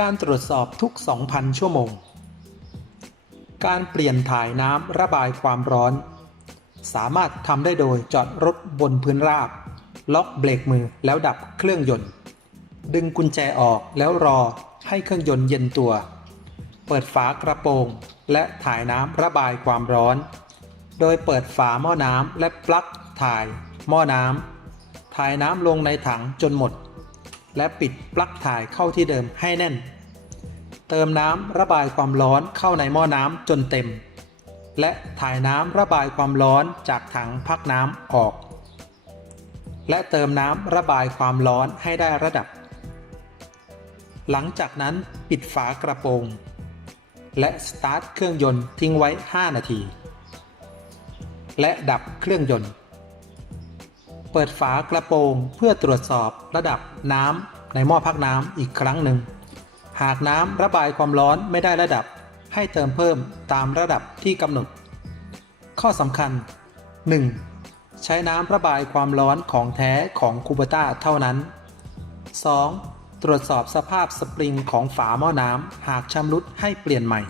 การตรวจสอบทุก 2,000 ชั่วโมง การเปลี่ยนถ่ายน้ำระบายความร้อน สามารถทำได้โดยจอดรถบนพื้นราบ ล็อกเบรกมือแล้วดับเครื่องยนต์ ดึงกุญแจออกแล้วรอให้เครื่องยนต์เย็นตัว เปิดฝากระโปรง และถ่ายน้ำระบายความร้อน โดยเปิดฝาหม้อน้ำและปลั๊กถ่าย หม้อน้ำถ่ายน้ำลงในถังจนหมด และปิดปลั๊กถ่ายเข้าที่เดิมให้แน่น เติมน้ำระบายความร้อนเข้าในหม้อน้ำจนเต็ม และถ่ายน้ำระบายความร้อนจากถังพักน้ำออก และเติมน้ำระบายความร้อนให้ได้ระดับ หลังจากนั้นปิดฝากระโปรง และสตาร์ทเครื่องยนต์ทิ้งไว้ 5 นาที และดับเครื่องยนต์ เปิดฝากระโปรงเพื่อตรวจสอบระดับน้ำในหม้อพักน้ำอีกครั้งหนึ่ง หากน้ำระบายความร้อนไม่ได้ระดับ ให้เติมเพิ่มตามระดับที่กำหนด ข้อสำคัญ 1. ใช้น้ำระบายความร้อนของแท้ของคูเบต้าเท่านั้น 2. ตรวจสอบสภาพสปริงของฝาหม้อน้ำหากชำรุดให้เปลี่ยนใหม่